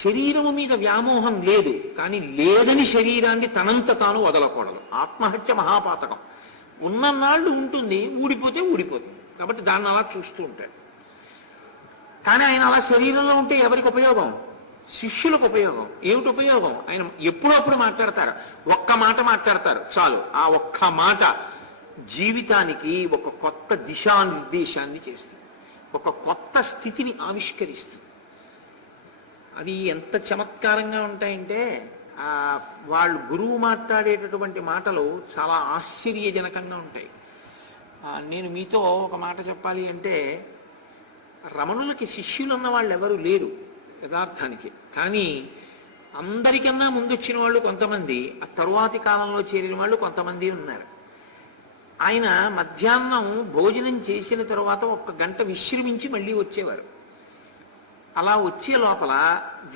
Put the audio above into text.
శరీరము మీద వ్యామోహం లేదు, కానీ లేదని శరీరాన్ని తనంత తాను వదలకూడదు. ఆత్మహత్య మహాపాతకం. ఉన్ననాళ్ళు ఉంటుంది, ఊడిపోతే ఊడిపోతుంది. కాబట్టి దాన్ని అలా చూస్తూ ఉంటాడు. కానీ ఆయన అలా శరీరంలో ఉంటే ఎవరికి ఉపయోగం? శిష్యులకు ఉపయోగం. ఏమిటి ఉపయోగం? ఆయన ఎప్పుడప్పుడు మాట్లాడతారు, ఒక్క మాట మాట్లాడతారు చాలు. ఆ ఒక్క మాట జీవితానికి ఒక కొత్త దిశానిర్దేశాన్ని చేస్తుంది, ఒక కొత్త స్థితిని ఆవిష్కరిస్తుంది. అది ఎంత చమత్కారంగా ఉంటాయంటే వాళ్ళు గురువు మాట్లాడేటటువంటి మాటలు చాలా ఆశ్చర్యజనకంగా ఉంటాయి. నేను మీతో ఒక మాట చెప్పాలి అంటే, రమణులకి శిష్యులు ఉన్న వాళ్ళు ఎవరు లేరు యథార్థానికి. కానీ అందరికన్నా ముందు వచ్చిన వాళ్ళు కొంతమంది, ఆ తరువాతి కాలంలో చేరిన వాళ్ళు కొంతమంది ఉన్నారు. ఆయన మధ్యాహ్నం భోజనం చేసిన తర్వాత 1 గంట విశ్రమించి మళ్ళీ వచ్చేవారు. అలా వచ్చే లోపల